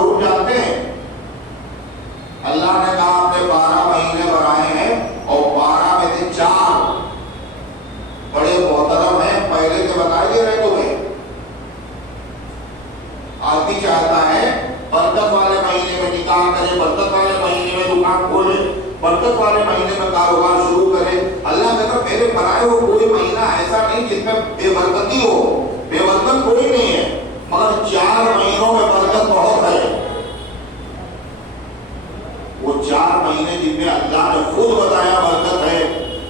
حروف جانتے ہیں؟ اللہ نے کہا آپ نے 12 مہینے بنائے ہیں اور 12 میں سے 4 بڑے محترم ہیں، پہلے سے بتا دے رہے تمہیں۔ آدمی چاہتا ہے برکت والے مہینے میں نکاح کرے، برکت والے مہینے میں دکان کھولے، برکت والے مہینے میں کاروبار شروع کرے۔ اللہ کہتا میرے بنائے ہو کوئی مہینہ ایسا نہیں جس میں بے برکتی ہو، بے برکت کوئی نہیں ہے، مگر 4 مہینوں میں برکت بہت ہے۔ وہ 4 مہینے جن میں اللہ نے خود بتایا برکت ہے،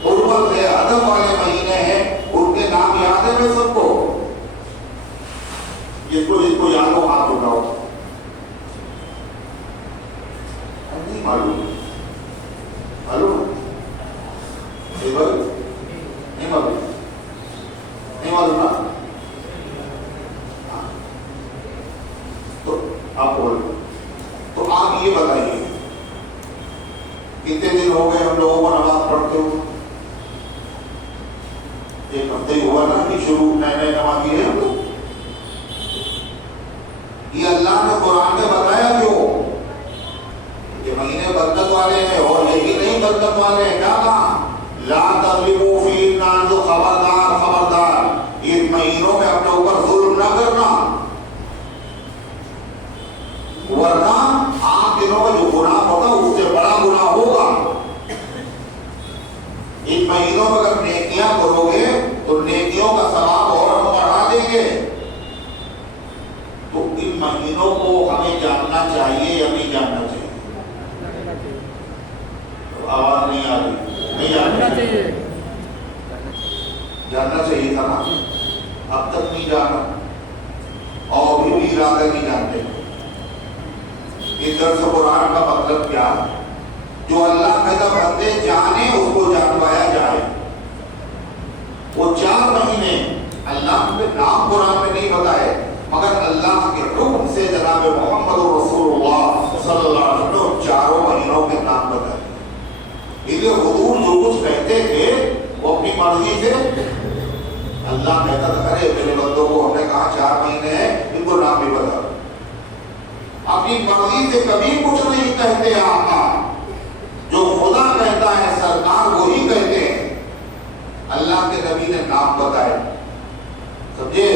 حرمت ہے، ادب والے مہینے ہیں، ان کے نام یاد ہے میں سب کو؟ جس کو یاد ہو ہاتھ اٹھاؤ۔ نہیں معلوم؟ معلوم نہیں معلوم؟ نہیں معلوم نا؟ تو آپ بول، تو آپ یہ بتائیے کتنے دن ہو گئے ہم لوگوں کو نماز پڑھتے ہو؟ 1 ہفتہ ہی ہوا نا کہ شروع نئے نمازی ہیں ہم لوگ۔ یہ اللہ نے قرآن میں بتایا کیوں؟ یہ مہینے برکت والے ہیں، اور یہی نہیں برکت والے ہیں، کیا کہا؟ لا تظلموا فیہن، جو خبردار خبردار ان مہینوں میں اپنے اوپر ظلم نہ کرنا، ورنہ عام دنوں میں جو گناہ ہوتا اس سے بڑا گناہ ہوگا۔ ان مہینوں میں اگر نیکیاں کرو گے تو نیکیوں کا ثواب اور ہم بڑھا دیں گے۔ تو ان مہینوں کو ہمیں جاننا چاہیے یا نہیں جاننا چاہیے؟ آواز نہیں آ رہی؟ نہیں جاننا چاہیے؟ جاننا چاہیے تھا نا، اب تک نہیں جانا اور بھی ارادہ نہیں جانتے۔ اس درس قرآن کا مطلب کیا؟ جو اللہ کہتا بندے جانے اس کو جانوایا جائے۔ وہ 4 مہینے اللہ کے نام قرآن میں نہیں بتائے، مگر اللہ کے حکم سے جناب محمد رسول اللہ صلی اللہ علیہ وسلم 4 مہینوں کے نام بتائے۔ اس لیے حضور جو کچھ کہتے تھے وہ اپنی مرضی سے، اللہ کہتا تھا ارے میرے بندوں کو ہم نے کہا 4 مہینے ہیں، ان کو نام بھی بتا۔ اپنی مرضی سے کبھی کچھ نہیں کہتے آقا، جو خدا کہتا ہے سرکار وہی کہتے ہیں۔ اللہ کے نبی نے نام بتائے، سمجھے،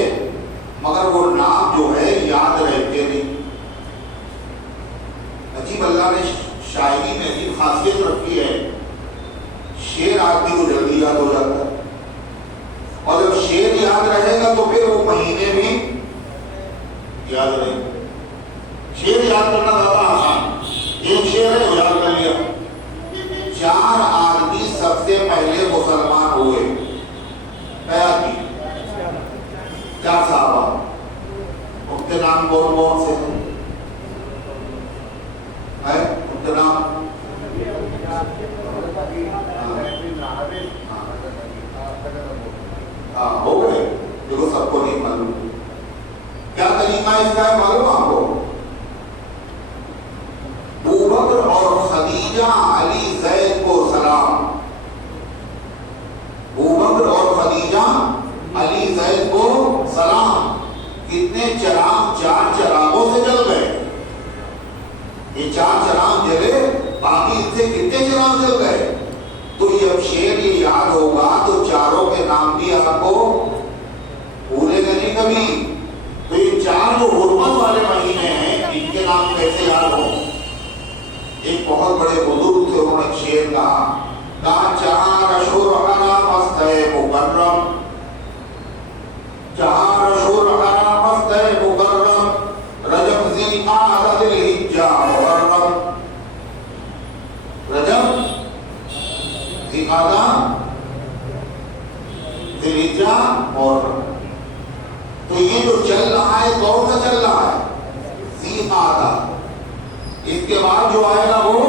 مگر وہ نام جو ہے یاد رہتے نہیں۔ عجیب اللہ نے شاعری میں عجیب خاصیت رکھی ہے، شعر آدمی کو جلدی یاد ہو جاتا ہے، اور جب شعر یاد رہے گا تو پھر وہ مہینے بھی یاد رہیں گے۔ شعر یاد کرنا زیادہ آسان، ایک شعر ہے یاد کر لیا۔ 4 آدمی سب سے پہلے مسلمان ہوئے، کیا کی؟ 4 صحابہ، ان کے نام کون کون سے ہیں؟ ان کے نام ہو گئے، دیکھو سب کو نہیں معلوم۔ کیا طریقہ اس کا ہے معلوم آپ کو؟ ابوبکر اور خدیجہ علی زید کو سلام، ابوبکر اور خدیجہ علی زید کو سلام۔ کتنے چراغ 4 چراغوں سے جل گئے، یہ 4 چراغ جلے، باقی ان سے کتنے چراغ جل گئے؟ تو یہ اب شعر یہ یاد ہوگا تو 4 کے نام بھی آپ کو بھولے گا نہیں کبھی۔ تو یہ 4 جو حرمت والے مہینے ہیں ان کے نام کیسے یاد ہو؟ ایک بہت بڑے بزرگ تھے، انہوں نے شعر کہا 4 اشہر حرام است مکرم، 4 اشہر حرام است مکرم، رجب ذی القعدہ ذی الحجہ محرم، رجب ذی القعدہ ذی الحجہ محرم۔ تو یہ جو چل رہا ہے کون سا چل رہا ہے؟ ذی القعدہ۔ اس کے بعد جو آئے گا وہ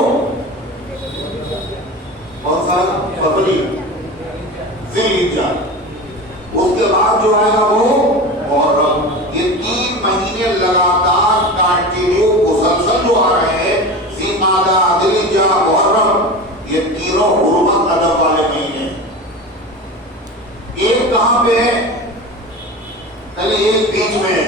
کون سا؟ فروری، ذی الحجہ۔ اس کے بعد جو آئے گا وہ محرم۔ یہ 3 مہینے لگاتار کنٹینیو مسلسل جو آ رہے ہیں، ذی القعدہ، ذی الحجہ، محرم، یہ تینوں حرمت ادب والے مہینے۔ ایک کہاں پہ ہے؟ پہلے ایک بیچ میں ہے،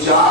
4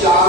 4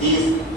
30।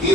3।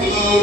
3।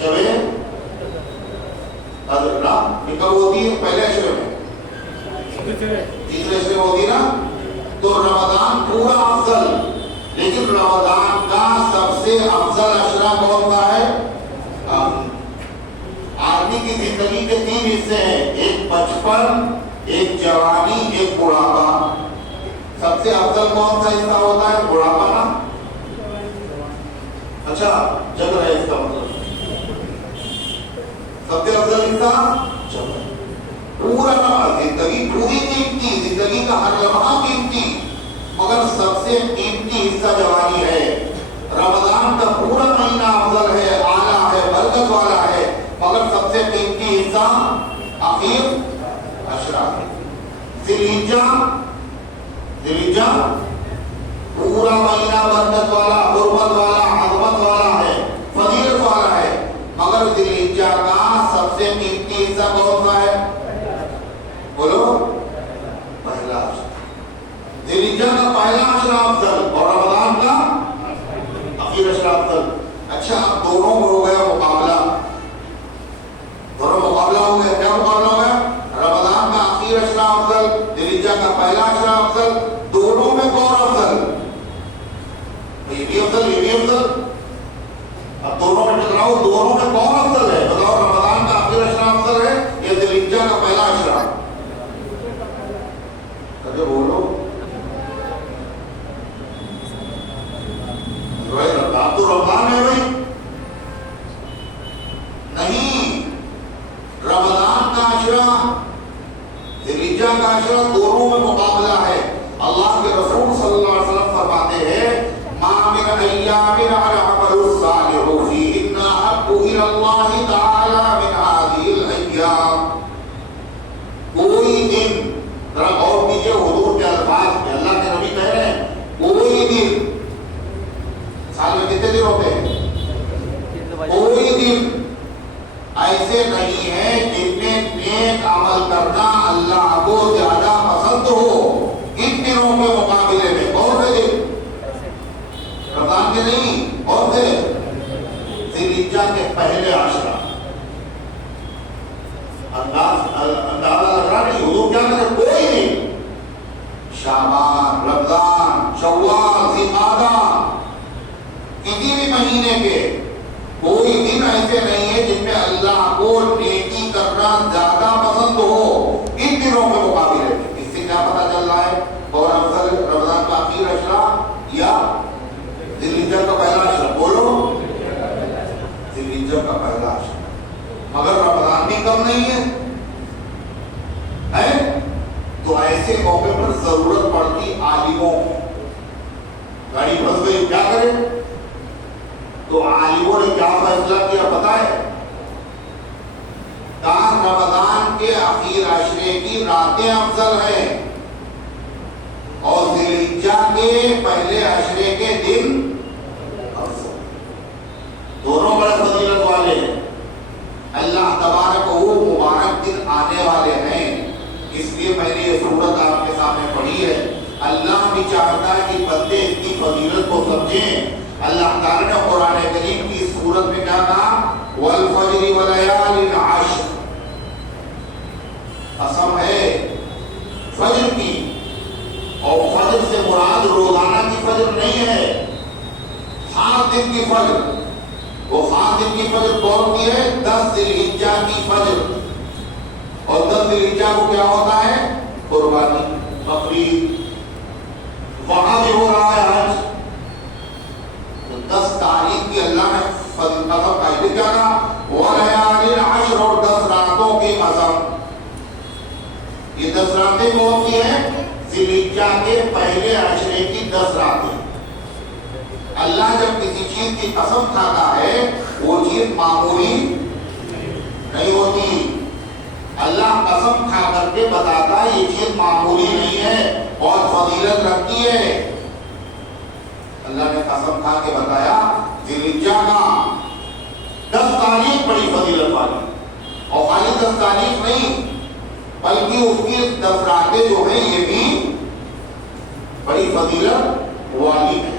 شب قدر نا کب ہوتی ہے؟ پہلے اشرے میں، تیسرے اشرے میں ہوتی ہے نا. تو رمضان پورا افضل، لیکن رمضان کا سب سے افضل اشرا کون سا ہے؟ آدمی کی زندگی کے 3 حصے ہیں، ایک بچپن، ایک جوانی، ایک بڑھاپا. سب سے افضل کون سا حصہ ہوتا ہے؟ بڑھاپا نا. اچھا جگ رہے اس کا مطلب سب سے افضل حصہ پورا زندگی پوری قیمتی، زندگی کا ہر لمحہ قیمتی، مگر سب سے قیمتی حصہ جوانی ہے. رمضان کا پورا مہینہ افضل ہے، اعلیٰ ہے، برکت والا ہے، مگر سب سے قیمتی حصہ اخیر عشرہ ہے. ذی الحجہ پورا مہینہ برکت والا، حرمت والا، عظمت والا ہے، فضیلت والا ہے، مگر ذی الحجہ کا سب سے قیمتی حصہ کون سا ہے؟ بولو پہلا عشرہ. ذی الحجہ کا پہلا عشرہ افضل اور رمضان کا اخیر عشرہ افضل. اچھا اب دونوں میں ہو گیا مقابلہ، دونوں مقابلہ ہو گیا. کیا مقابلہ ہو گیا؟ رمضان کا اخیر عشرہ افضل، ذی الحجہ کا پہلا عشرہ افضل. دونوں میں کون افضل؟ یہ بھی افضل، یہ بھی افضل. اب دونوں میں ٹکراؤ، دونوں میں کون افضل ہے؟ بتاؤ، رمضان کا اخیر عشرہ افضل ہے یا ذی الحجہ کا پہلا عشرہ؟ کہتے بولو اب تو رمضان ہے بھائی. نہیں، رمضان کا عشرہ، ذی الحجہ کا عشرہ، دونوں میں مقابلہ ہے. اللہ کے رسول صلی اللہ علیہ وسلم فرماتے ہیں ما من ایام العمل الصالح فیہن احب الی اللہ تعالی من هذه الايام. کوئی دن، ذرا غور کیجیے حضور کے الفاظ میں، اللہ کے نبی کہہ رہے ہیں کوئی دن، سال میں کتنے دن ہوتے ہیں؟ کوئی دن ایسے نہیں ہے جن میں نیک عمل کرنا اللہ کو زیادہ پسند ہو ان دنوں کے مقابلے میں. کون سے دن؟ رمضان کے نہیں، اور سے ذی الحجہ کے پہلے عشرہ. اندازہ لگ رہا نہیں حضور کیا کہتے ہیں؟ کوئی دن، شعبان، رمضان، شوال، ذی القعدہ، کسی بھی مہینے کے کوئی دن ایسے نہیں ہے جن میں اللہ کو نیکی کرنا زیادہ پسند ہو ان دنوں کے مقابلے میں. اس سے کیا پتہ چل رہا ہے؟ اور افضل رمضان کا اخیر عشرہ یا ذی الحجہ کا پہلا عشرہ؟ بولو ذی الحجہ کا پہلا عشرہ. مگر رمضان بھی کم نہیں ہے. تو ایسے موقع پر ضرورت پڑتی عالموں کی. گاڑی پھنس گئی، کیا کرے؟ تو عالموں نے کیا فیصلہ کیا پتہ ہے؟ رمضان کے اخیر عشرے کی راتیں افضل ہیں اور ذی الحجہ کے پہلے عشرے کے دن افضل. دونوں بڑے فضیلت والے ہیں. اللہ تبارک و مبارک دن آنے والے ہیں، اس لیے میں نے یہ سورت آپ کے سامنے پڑھی ہے. اللہ بھی چاہتا ہے کہ بندے اس کی فضیلت کو سمجھیں. اللہ تعالیٰ نے قرآن کریم کی اس سورت میں کیا کہا؟ والفجر ولیال عشر. قسم ہے فجر کی، اور فجر سے مراد روزانہ کی فجر نہیں ہے، خاص دن کی فجر. وہ خاص دن کی فجر کون سی ہے؟ 10 ذی الحجہ کی فجر. اور 10 ذی الحجہ کو کیا ہوتا ہے؟ قربانی، بقرعید. وہاں بھی ہو رہا ہے حج. 10 تاریخ کی اللہ نے قسم کھائی کیا کہا؟ ولیال عشر، اور 10 راتوں کی قسم. یہ 10 راتیں کون سی ہیں؟ ذی الحجہ کے پہلے عشرے کی 10 راتیں. اللہ جب کسی چیز کی قسم کھاتا ہے وہ چیز معمولی نہیں ہوتی. اللہ قسم کھا کر کے بتاتا ہے یہ چیز معمولی نہیں ہے اور فضیلت رکھتی ہے. اللہ نے قسم کھا کے بتایا ذی الحجہ کا 10 تاریخ بڑی فضیلت والی، اور خالی 10 تاریخ نہیں بلکہ اس کی 10 راتیں جو ہیں یہ بھی بڑی فضیلت والی ہے.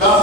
10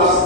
10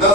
10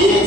1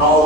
9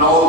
9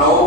9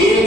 1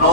9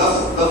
10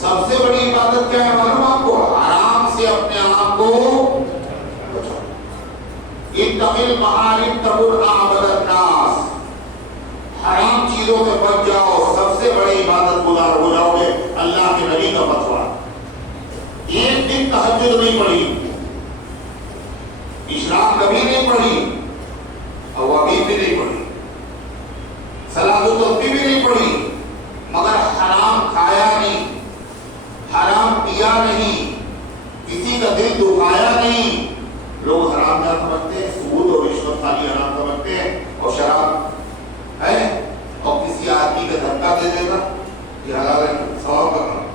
سب سے بڑی عبادت کیا ہے معلوم آپ کو؟ حرام سے اپنے آپ کو بچاؤ. اتق المحارم تکن اعبد الناس. حرام چیزوں سے بچ جاؤ، سب سے بڑی عبادت گزار ہو جاؤ گے. اللہ کے نبی کا فتویٰ. ایک دن تہجد نہیں پڑھی، اشراق کبھی نہیں پڑھی، اوابین بھی نہیں پڑھی، صلاۃ التسبیح بھی نہیں پڑھی، مگر حرام کھایا نہیں، حرام پیا نہیں، کسی کا دل دکھایا نہیں. لوگ حرام کیا سمجھتے ہیں؟ سود اور رشوت خالی حرام سمجھتے ہیں، اور شراب ہے اور کسی آدمی کا دھکا دے دینا یہ حلال ہے، ثواب کا کام.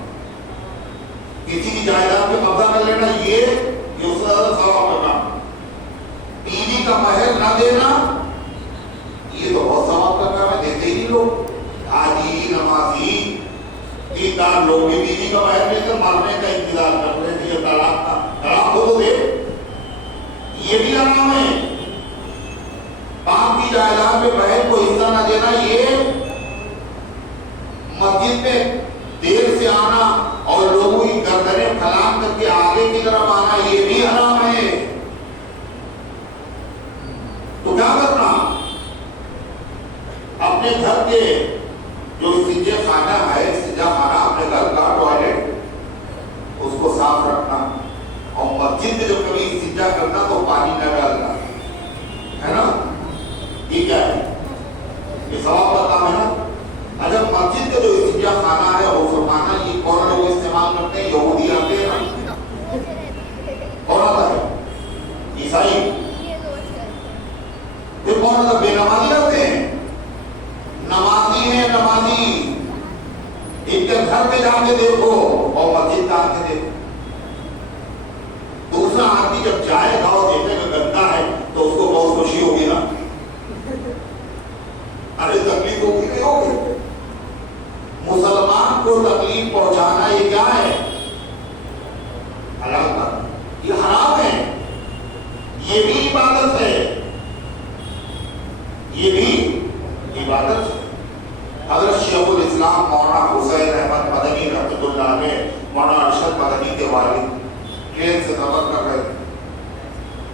کسی کی جائیداد پہ قبضہ کر لینا یہ اس سے زیادہ ثواب کا کام. بیوی کا مہر نہ دینا یہ تو بہت ثواب کا کام ہے، دیتے ہی نہیں لوگ. حاجی نمازی دیندار لوگ بھی بیوی کا مہر لے کر مارنے کا انتظار کر رہے ہیں. یہ طلاق ہو تو دے، یہ بھی حرام ہے. باپ کی جائیداد میں بہن کو حصہ نہ دینا، یہ مسجد میں دیر سے آنا اور لوگوں کی گردنیں پھلانگ کر کے آگے کی طرف آنا یہ بھی حرام ہے. تو کیا کرنا؟ اپنے گھر کے جو استنجا خانہ ہے، استنجا خانہ اپنے گھر کا ٹوائلٹ اس کو صاف رکھنا، اور مسجد میں جو کبھی استنجا کرنا تو پانی نہ ڈالنا، ہے نا؟ یہ کیا ہے؟ یہ ثواب کا کام ہے نا. اچھا مسجد کا جو استنجا خانہ ہے وہ فرمانا یہ کون لوگ استعمال کرتے ہیں؟ یہودی آتے ہیں نا، کون آتا ہے؟ عیسائی. پھر کون آتا؟ بے نمازی آتے ہیں. نمازی ہیں نمازی، ان کے گھر میں جا کے دیکھو اور مسجد جا کے دیکھو. دوسرا آدمی جب جائے گا اور دیکھے گا گندا ہے تو اس کو بہت خوشی ہوگی نا، ارے تکلیف ہوگی نہیں ہوگی. مسلمان کو تکلیف پہنچانا یہ کیا ہے؟ حلال کا، یہ حرام ہے. یہ بھی عبادت ہے، یہ بھی عبادت ہے. حضرت شیخ الاسلام مولانا حسین احمد مدنی رحمۃ اللہ علیہ، مولانا ارشد مدنی کے والد، ٹرین سے سفر کر رہے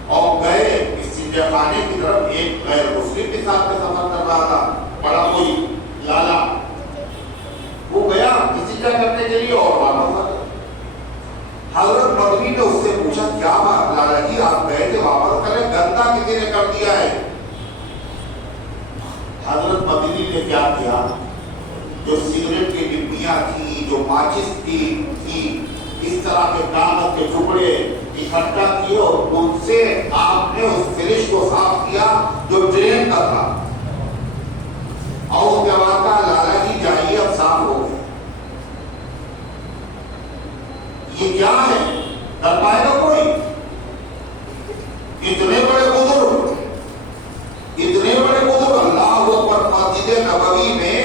اور گئے استنجا خانے کی طرف. ایک غیر مسلم کے ساتھ سفر کر رہا تھا، بڑا کوئی لالا، وہ گیا استنجا کرنے کے لیے اور واپس آ گیا. حضرت مدنی نے اس سے پوچھا کیا بات لالا جی آپ گئے تھے واپس کریں، گندا کسی نے کر دیا ہے؟ حضرت مدنی نے کیا کیا؟ جو سگریٹ کی ڈبیاں تھی، جو ماچس تھی، اس طرح کے کاغذ کے ٹکڑے اکٹھا کیے اور ان سے آپ نے اس فلش کو صاف کیا جو ٹرین کا تھا، اور اس کے بعد کہا لالا جی جائیے اب صاف ہو گئے. یہ کیا ہے؟ کر پائے گا کوئی؟ اتنے بڑے بزرگ اللہ اکبر. مسجد نبوی میں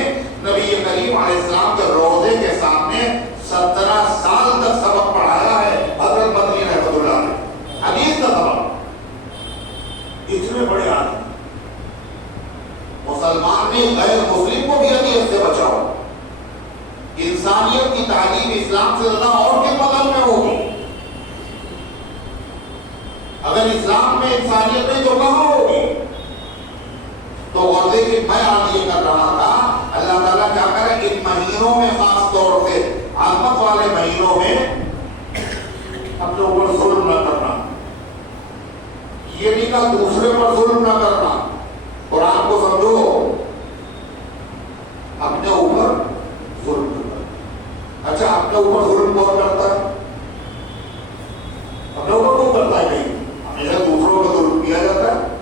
نبی کریم علیہ السلام کے روضے کے سامنے 17 سال تک سبق پڑھایا ہے حضرت مدنی رحمۃ اللہ نے، حدیث کا سبق. اتنے بڑے آدمی. مسلمان نے غیر مسلم کو بھی اذیت سے بچاؤ. انسانیت کی تعلیم اسلام سے زیادہ اور کس مذہب میں ہوگی؟ اگر اسلام میں انسانیت نہیں تو کہاں ہوگی؟ تو غرضے کہ میں آج یہ کر رہا تھا، اللہ تعالیٰ کیا کرے ان مہینوں میں، خاص طور سے عظمت والے مہینوں میں اپنے اوپر ظلم نہ کرنا. یہ نہیں کہا دوسرے پر ظلم نہ کرنا. قرآن کو سمجھو، اپنے اوپر ظلم کرنا. اچھا اپنے اوپر ظلم کون کرتا ہے؟ اپنے اوپر کون کرتا ہے؟ نہیں، ہمیشہ دوسروں پر ظلم کیا جاتا ہے.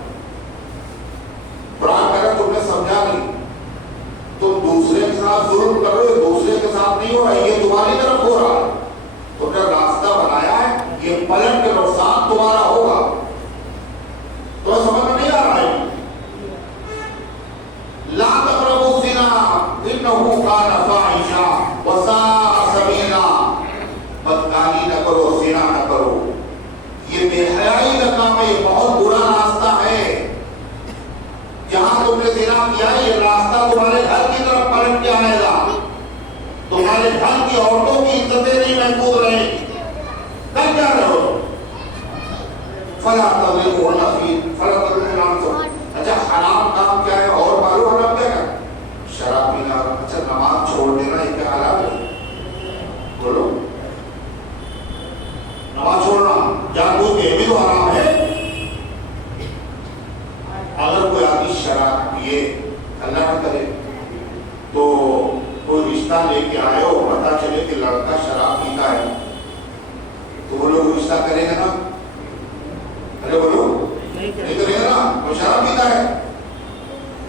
قرآن کہہ رہا تم نے سمجھا نہیں، تم دوسرے کے ساتھ ظلم کر رہے ہو، دوسرے کے ساتھ نہیں ہو رہا، یہ تمہاری طرف ہو رہا ہے. تم نے راستہ بنایا ہے، یہ پلٹ کے نقصان تمہارا ہوگا. تو سمجھ میں نہیں آ رہا ہے؟ لا تقربوا الزنا انه كان فاحشا وساء سبیلا. بدکاری نہ کرو، زنا نہ کرو، یہ بے حیائی کا کام ہے، یہ بہت برا راستہ ہے. جہاں تم نے زنا کیا یہ راستہ تمہارے گھر کی طرف پلٹ کے آئے گا، تمہارے گھر کی کی عورتوں کی عزتیں نہیں محفوظ رہیں گی، کر کیا رہے ہو؟ فلا تضربوهن نام سے اچھا حرام کام کیا ہے اور معلوم حرام کیا ہے؟ شراب پینا. اچھا نماز چھوڑ دینا یہ کیا حرام ہے؟ بولو. نماز چھوڑنا جان بوجھ کے بھی تو حرام ہے. اگر کوئی آدمی شراب پیے اللہ نہ کرے تو کوئی رشتہ لے کے آئے ہو پتا چلے کہ لڑکا شراب پیتا ہے تو وہ لوگ رشتہ کریں گے نا؟ ارے بولو نہیں کریں گے نا. وہ شراب پیتا ہے.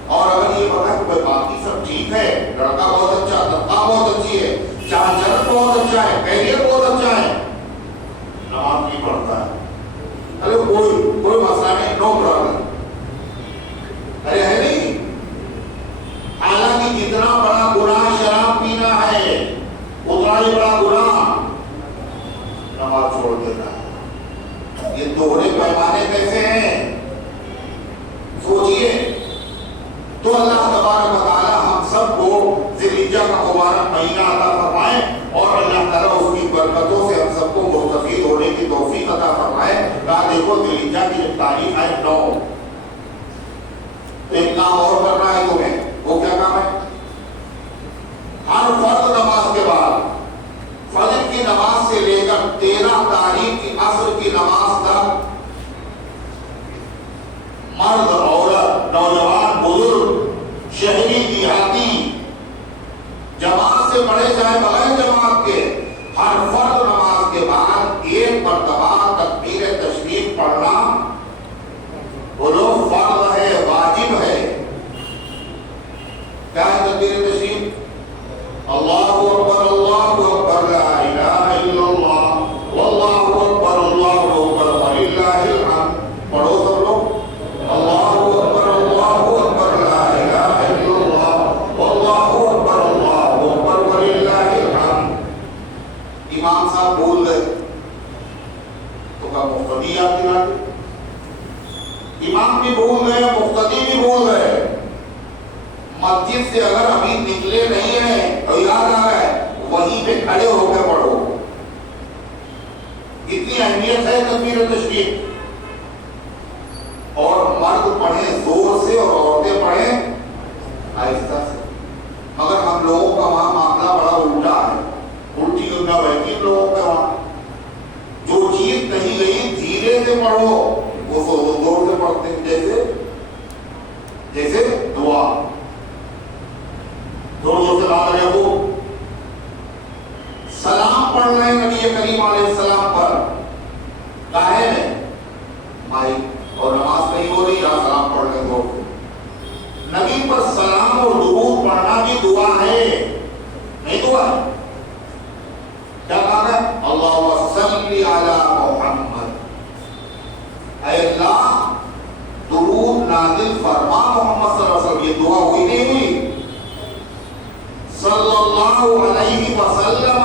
اور اگر یہ پتا کہ باقی سب ٹھیک ہے، لڑکا بہت اچھا، تنخواہ بہت اچھی ہے، چال چلن بہت اچھا ہے، کیریئر بہت اچھا ہے، نماز نہیں پڑھتا ہے، ارے کوئی مسئلہ نہیں، نو پرابلم. ارے ہے نہیں. حالانکہ جتنا بڑا گناہ شراب پینا ہے اتنا ہی بڑا گناہ نماز چھوڑ دینا ہے. یہ دوہرے پیمانے کیسے ہیں سوچئے. تو اللہ تبارک و تعالی ہم سب کو ذی الحجہ کا مبارک مہینہ عطا فرمائے اور اللہ تعالیٰ اس کی برکتوں سے ہم سب کو مستفید ہونے کی توفیق عطا فرمائے. کہا دیکھو ذی الحجہ کی جب تاریخ ہے 9 تو ایک کام اور کرنا ہے تمہیں. وہ کیا کام ہے؟ ہر فرض نماز کے بعد فجر کی نماز سے لے کر 13 تاریخ کی عصر کی نماز تک مرد عورت نوجوان بزرگ شہری دیہاتی جماعت سے پڑھے جائے بغیر جماعت کے ہر فرض نماز کے بعد ایک مرتبہ تکبیر تشریف پڑھنا بولو فرض ہے، واجب ہے. کیا ہے تکبیر تشریف؟ اللہ اکبر لا الہ الا اللہ واللہ اکبر وللہ الحمد. پڑھو سب لوگ. اللہ اکبر لا الہ الا اللہ واللہ اکبر وللہ الحمد. امام صاحب بھول گئے تو کہا مقتدی یاد دلا دے. امام بھی بھول گئے، مقتدی بھی بھول گئے. مسجد سے اگر ابھی نکلے نہیں ہیں تو یاد آ رہا ہے وہیں پہ کھڑے ہو کے پڑھو. اتنی اہمیت ہے تکبیر تشریف. اور مرد پڑھیں زور سے اور عورتیں پڑھیں آہستہ سے. مگر ہم لوگوں کا وہاں معاملہ بڑا الٹا ہے. الٹی گنگا بہتی لوگوں کا وہاں. جو چیز کہی گئی دھیرے سے پڑھو وہ زور سے پڑھتے ہیں. جیسے دعا زور سے لا رہے ہو. سلام پڑھنا ہے نبی کریم علیہ السلام پر کاہے میں مائک اور نماز نہیں ہو رہی یا سلام پڑھ رہے ہو. نبی پر سلام اور درود پڑھنا بھی دعا ہے، نہیں دعا ہے؟ کیا کہا ہے؟ اللہم صلی علی محمد. اے اللہ درود نازل فرما محمد صلی اللہ علیہ وسلم. یہ دعا ہوئی نہیں ہوئی؟ صلی اللہ علیہ وسلم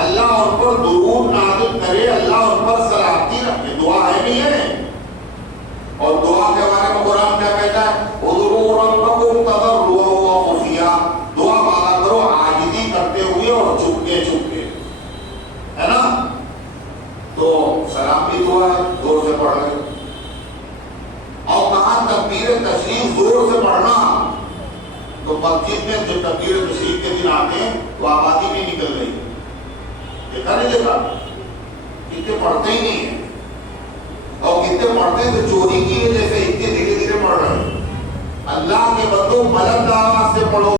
اللہ ان پر درود نازل کرے، اللہ ان پر سلامتی رکھے. دعا ہے نہیں ہے؟ اور دعا کے بارے میں قرآن کیا کہتا ہے؟ ادعوا ربکم تضرعا وخفیا. دعا مانگا کرو عاجزی کرتے ہوئے اور چھپکے چھپکے، ہے نا؟ تو سلام بھی دعا ہے، زور سے پڑھ رہے. اور کہاں تکبیر تشریف زور سے پڑھنا. تو مسجد میں جب تکبیر تشریف کے دن آتے ہیں تو آبادی بھی نکل گئی. دیکھا نہیں دیکھا؟ کتنے پڑھتے ہی نہیں ہیں. اور کتنے پڑھتے ہیں تو چوری کی وجہ سے اتنے دھیرے دھیرے پڑھ رہے ہیں. اللہ کے بندوں بلند آواز سے پڑھو.